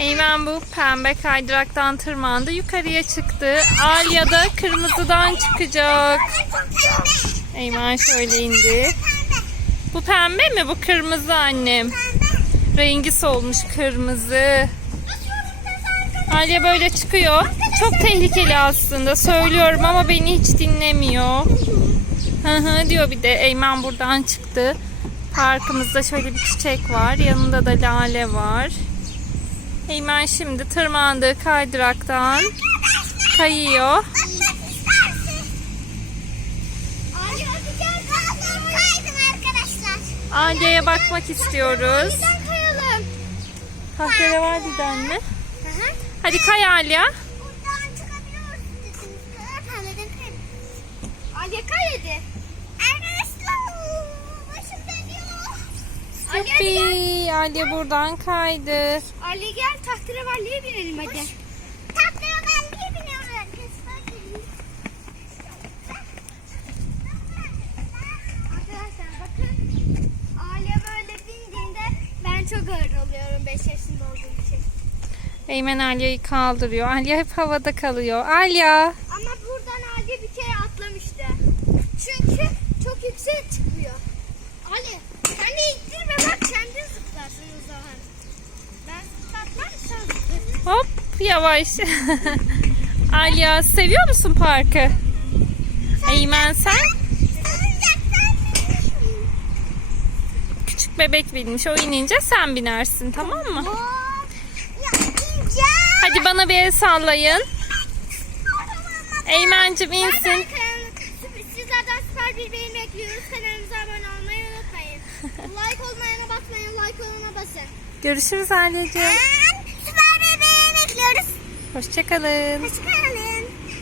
Eymen bu pembe kaydıraktan tırmandı. Yukarıya çıktı. Alya da kırmızıdan çıkacak. Eymen şöyle indi. Bu pembe mi? Bu kırmızı annem. Rengi solmuş kırmızı. Alya böyle çıkıyor. Çok tehlikeli aslında. Söylüyorum ama beni hiç dinlemiyor. Hı hı diyor bir de. Eymen buradan çıktı. Parkımızda şöyle bir çiçek var. Yanında da lale var. Eymen şimdi tırmandığı kaydıraktan kayıyor. Alya'ya bakmak istiyoruz. Anne. Hı hı. Hadi kay Alya. Yuppi, Alya buradan kaydı. Alya gel tahterevalliye binelim hadi. Tahterevalliye biniyoruz. Arkadaşlar bakın. Alya böyle bindiğinde ben çok ağır oluyorum 5 yaşında olduğum için. Eymen Alya'yı kaldırıyor. Alya hep havada kalıyor. Alya. Ama buradan Alya bir kere atlamıştı. Çünkü çok yüksek çıkıyor. Hop yavaş. Alya seviyor musun parkı? Eymen sen? Küçük bebek binmiş. O inince sen binersin tamam mı? Hadi bana bir el sallayın. Eymen'cim insin. Sizlerden süper bir beğeni bekliyoruz. Kanalımıza abone olmayı unutmayın. like olmayana basmayın, like olana basın. Görüşürüz Alya'cığım. Hoşçakalın. Hoşçakalın.